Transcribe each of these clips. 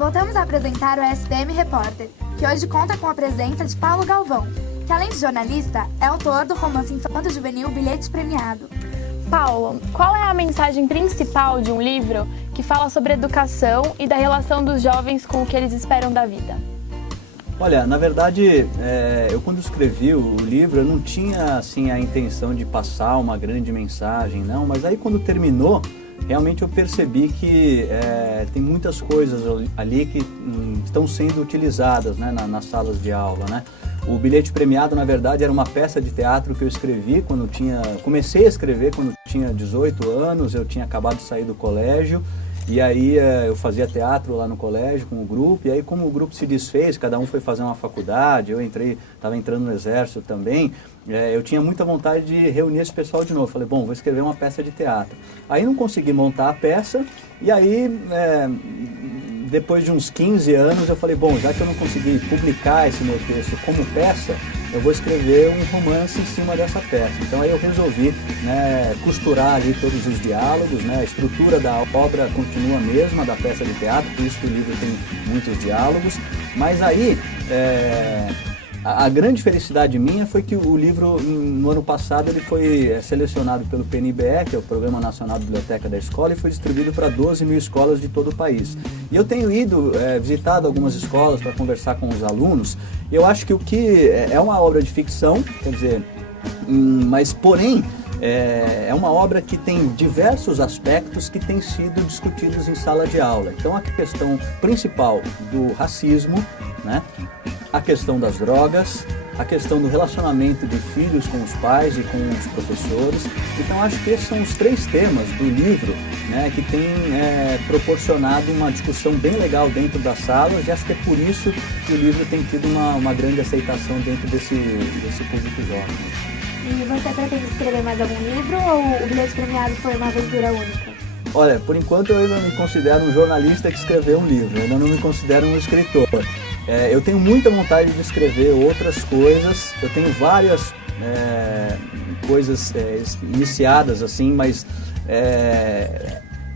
Voltamos a apresentar o SPM Repórter, que hoje conta com a presença de Paulo Galvão, que além de jornalista, é autor do romance infanto-juvenil Bilhete Premiado. Paulo, qual é a mensagem principal de um livro que fala sobre educação e da relação dos jovens com o que eles esperam da vida? Olha, na verdade, eu quando escrevi o livro, eu não tinha assim, a intenção de passar uma grande mensagem, não, mas aí quando terminou, realmente eu percebi que tem muitas coisas ali que estão sendo utilizadas, né, nas salas de aula, né? O Bilhete Premiado, na verdade, era uma peça de teatro que eu escrevi comecei a escrever quando tinha 18 anos, eu tinha acabado de sair do colégio, e aí eu fazia teatro lá no colégio com o grupo, e aí como o grupo se desfez, cada um foi fazer uma faculdade, eu estava entrando no exército também, eu tinha muita vontade de reunir esse pessoal de novo. Falei, bom, vou escrever uma peça de teatro. Aí não consegui montar a peça, e aí depois de uns 15 anos eu falei, bom, já que eu não consegui publicar esse meu texto como peça, eu vou escrever um romance em cima dessa peça. Então aí eu resolvi, né, costurar ali todos os diálogos, né, a estrutura da obra continua a mesma da peça de teatro, por isso que o livro tem muitos diálogos, mas aí a grande felicidade minha foi que o livro, no ano passado, ele foi selecionado pelo PNBE, que é o Programa Nacional de Biblioteca da Escola, e foi distribuído para 12 mil escolas de todo o país. E eu tenho visitado algumas escolas para conversar com os alunos, e eu acho que o que é uma obra de ficção, quer dizer, mas porém, é uma obra que tem diversos aspectos que têm sido discutidos em sala de aula. Então a questão principal do racismo, né? A questão das drogas, a questão do relacionamento de filhos com os pais e com os professores. Então acho que esses são os 3 temas do livro, né, que tem proporcionado uma discussão bem legal dentro das salas, e acho que é por isso que o livro tem tido uma grande aceitação dentro desse público jovem. E você pretende escrever mais algum livro ou o Bilhete Premiado foi uma aventura única? Olha, por enquanto eu ainda me considero um jornalista que escreveu um livro, eu ainda não me considero um escritor. Eu tenho muita vontade de escrever outras coisas, eu tenho várias coisas iniciadas assim, mas,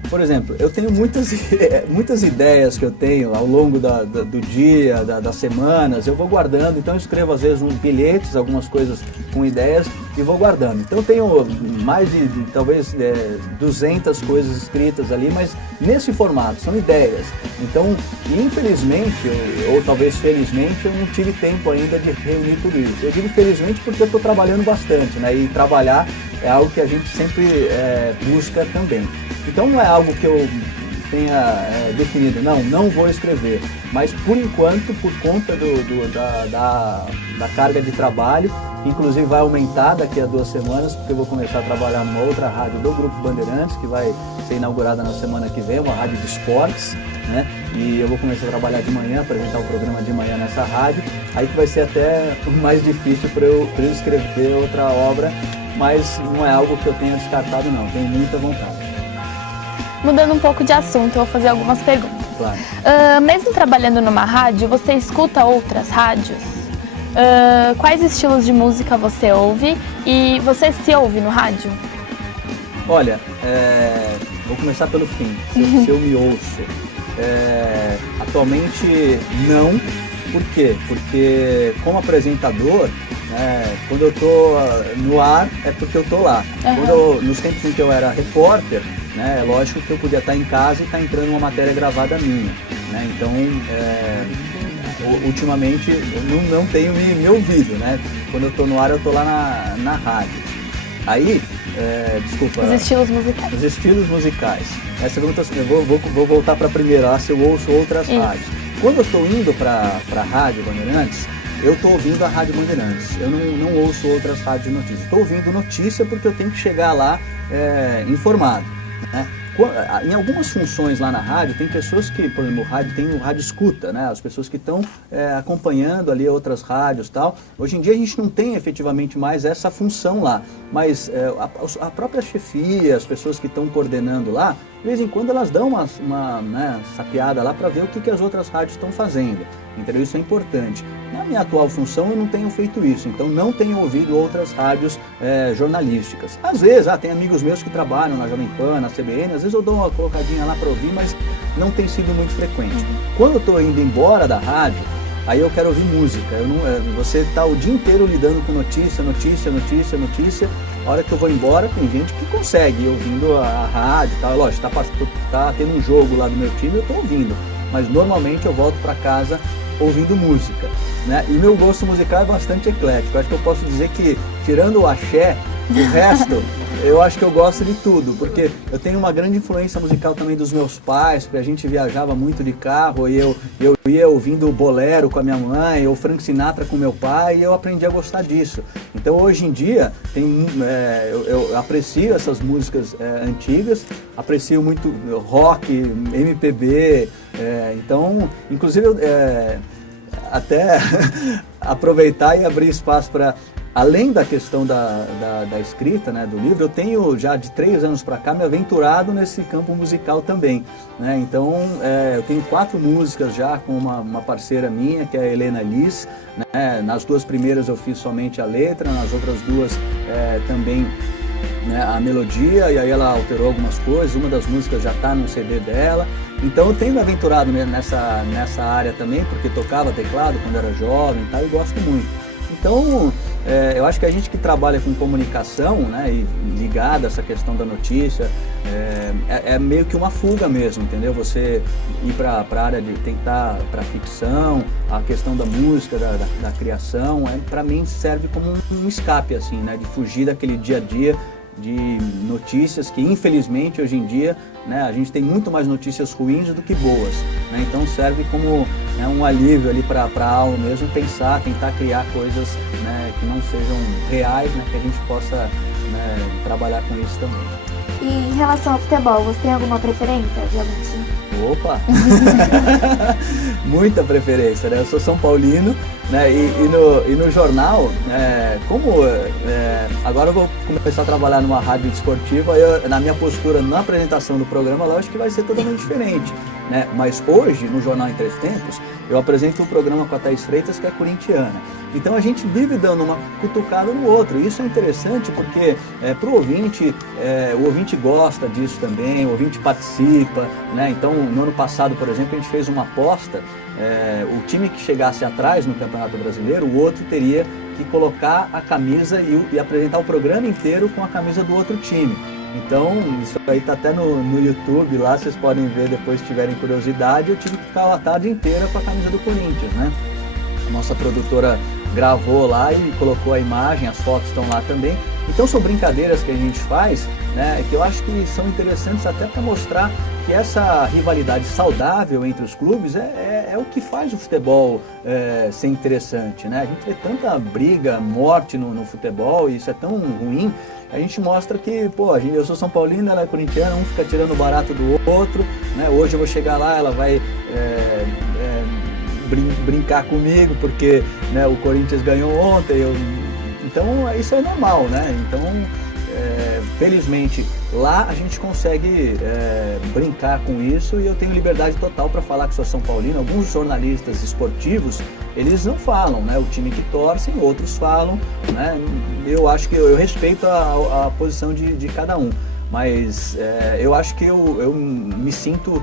por exemplo, eu tenho muitas ideias que eu tenho ao longo do dia, das semanas, eu vou guardando, então eu escrevo às vezes bilhetes, algumas coisas com ideias e vou guardando. Então eu tenho mais de talvez 200 coisas escritas ali, mas nesse formato, são ideias. Então, infelizmente, ou talvez felizmente, eu não tive tempo ainda de reunir tudo isso. Eu digo felizmente porque eu estou trabalhando bastante, né? E trabalhar é algo que a gente sempre busca também. Então não é algo que eu tenha definido, não vou escrever, mas por enquanto, por conta da carga de trabalho, inclusive vai aumentar daqui a 2 semanas, porque eu vou começar a trabalhar numa outra rádio do Grupo Bandeirantes, que vai ser inaugurada na semana que vem, uma rádio de esportes, né? E eu vou começar a trabalhar de manhã, apresentar o programa de manhã nessa rádio, aí que vai ser até mais difícil para eu escrever outra obra, mas não é algo que eu tenha descartado não, tenho muita vontade. Mudando um pouco de assunto, eu vou fazer algumas perguntas. Claro. Mesmo trabalhando numa rádio, você escuta outras rádios? Quais estilos de música você ouve e você se ouve no rádio? Olha, vou começar pelo fim, se eu me ouço. Atualmente não, por quê? Porque como apresentador, quando eu estou no ar é porque eu estou lá. Uhum. Nos tempos em que eu era repórter, né, é lógico que eu podia estar em casa e estar entrando uma matéria gravada minha, né? Então, ultimamente eu não tenho me ouvido, né? Quando eu estou no ar eu estou lá na rádio. Aí, desculpa... Os estilos musicais. Os estilos musicais. Essa pergunta, eu vou voltar para a primeira, se eu ouço outras rádios. Quando eu estou indo para a Rádio Bandeirantes, eu estou ouvindo a Rádio Bandeirantes, eu não ouço outras rádios de notícia. Estou ouvindo notícia porque eu tenho que chegar lá informado, né? Em algumas funções lá na rádio, tem pessoas que, por exemplo, tem o rádio escuta, né? As pessoas que estão acompanhando ali outras rádios e tal. Hoje em dia a gente não tem efetivamente mais essa função lá, mas a própria chefia, as pessoas que estão coordenando lá, de vez em quando elas dão uma sapeada lá para ver o que as outras rádios estão fazendo. Entendeu? Isso é importante. Na minha atual função eu não tenho feito isso, então não tenho ouvido outras rádios jornalísticas. Às vezes, tem amigos meus que trabalham na Jovem Pan, na CBN, às vezes eu dou uma colocadinha lá para ouvir, mas não tem sido muito frequente. Quando eu estou indo embora da rádio, aí eu quero ouvir música. Você está o dia inteiro lidando com notícia. A hora que eu vou embora, tem gente que consegue ir ouvindo a rádio, tá? Lógico, tá tendo um jogo lá do meu time, eu estou ouvindo. Mas normalmente eu volto para casa ouvindo música, né? E meu gosto musical é bastante eclético. Acho que eu posso dizer que, tirando o axé, o resto, eu acho que eu gosto de tudo, porque eu tenho uma grande influência musical também dos meus pais, porque a gente viajava muito de carro e eu ia ouvindo bolero com a minha mãe, ou Frank Sinatra com meu pai, e eu aprendi a gostar disso. Então hoje em dia eu aprecio essas músicas antigas, aprecio muito rock, MPB, então inclusive até aproveitar e abrir espaço para, além da questão da escrita, né, do livro, eu tenho já de 3 anos para cá me aventurado nesse campo musical também, né? Então eu tenho 4 músicas já com uma parceira minha, que é a Helena Liz, né? Nas 2 primeiras eu fiz somente a letra, nas outras 2 também, né, a melodia, e aí ela alterou algumas coisas, uma das músicas já está no CD dela. Então eu tenho me aventurado nessa área também, porque tocava teclado quando era jovem e tal, e gosto muito. Então eu acho que a gente que trabalha com comunicação, né, e ligado a essa questão da notícia, é meio que uma fuga mesmo, entendeu? Você ir para a área de tentar, para ficção, a questão da música, da criação, para mim serve como um escape, assim, né, de fugir daquele dia a dia de notícias que, infelizmente, hoje em dia, né, a gente tem muito mais notícias ruins do que boas, né? Então serve como, né, um alívio ali para a alma mesmo, tentar criar coisas, né, que não sejam reais, né, que a gente possa, né, trabalhar com isso também. E em relação ao futebol, você tem alguma preferência de algum time? Opa! Muita preferência, né? Eu sou São Paulino, né? E no jornal, agora eu vou começar a trabalhar numa rádio desportiva, na minha postura na apresentação do programa lá, eu acho que vai ser totalmente diferente, né? Mas hoje, no Jornal em 3 Tempos, eu apresento um programa com a Thaís Freitas, que é corintiana. Então a gente vive dando uma cutucada no outro. Isso é interessante porque para o ouvinte gosta disso também, o ouvinte participa, né? Então no ano passado, por exemplo, a gente fez uma aposta, o time que chegasse atrás no Campeonato Brasileiro, o outro teria que colocar a camisa e apresentar o programa inteiro com a camisa do outro time. Então, isso aí tá até no YouTube lá, vocês podem ver depois se tiverem curiosidade. Eu tive que ficar a tarde inteira com a camisa do Corinthians, né? Nossa produtora gravou lá e colocou a imagem, as fotos estão lá também. Então são brincadeiras que a gente faz, né, que eu acho que são interessantes até para mostrar que essa rivalidade saudável entre os clubes é o que faz o futebol ser interessante, né? A gente vê tanta briga, morte no futebol, e isso é tão ruim. A gente mostra que, eu sou São Paulino, ela é corintiana, um fica tirando o barato do outro, né? Hoje eu vou chegar lá, ela vai brincar comigo porque, né, o Corinthians ganhou ontem, então isso é normal, né? Então, felizmente, lá a gente consegue brincar com isso, e eu tenho liberdade total para falar que sou São Paulino. Alguns jornalistas esportivos, eles não falam, né, o time que torcem, outros falam, né? Eu acho que eu respeito a posição de cada um, mas eu acho que eu me sinto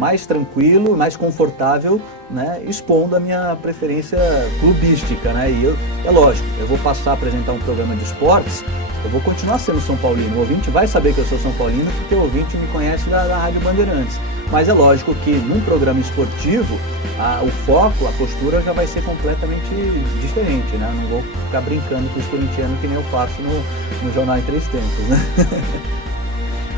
mais tranquilo, mais confortável, né, expondo a minha preferência clubística, né? E é lógico, eu vou passar a apresentar um programa de esportes, eu vou continuar sendo São Paulino. O ouvinte vai saber que eu sou São Paulino porque o ouvinte me conhece da Rádio Bandeirantes. Mas é lógico que num programa esportivo, o foco, a postura já vai ser completamente diferente, né? Eu não vou ficar brincando com os corintianos que nem eu faço no Jornal em 3 Tempos, né?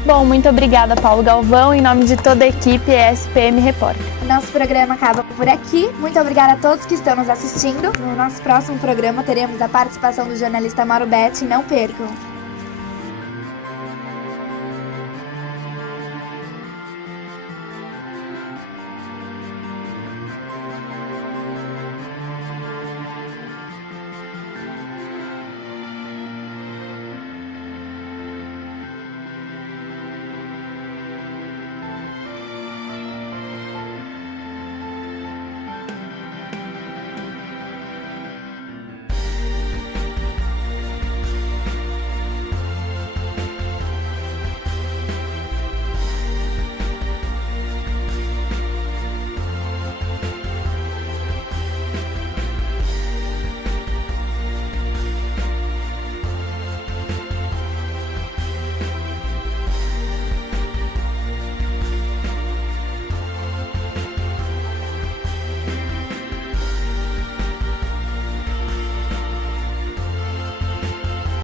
Bom, muito obrigada, Paulo Galvão, em nome de toda a equipe SPM Repórter. Nosso programa acaba por aqui. Muito obrigada a todos que estão nos assistindo. No nosso próximo programa teremos a participação do jornalista Mauro Betti. Não percam!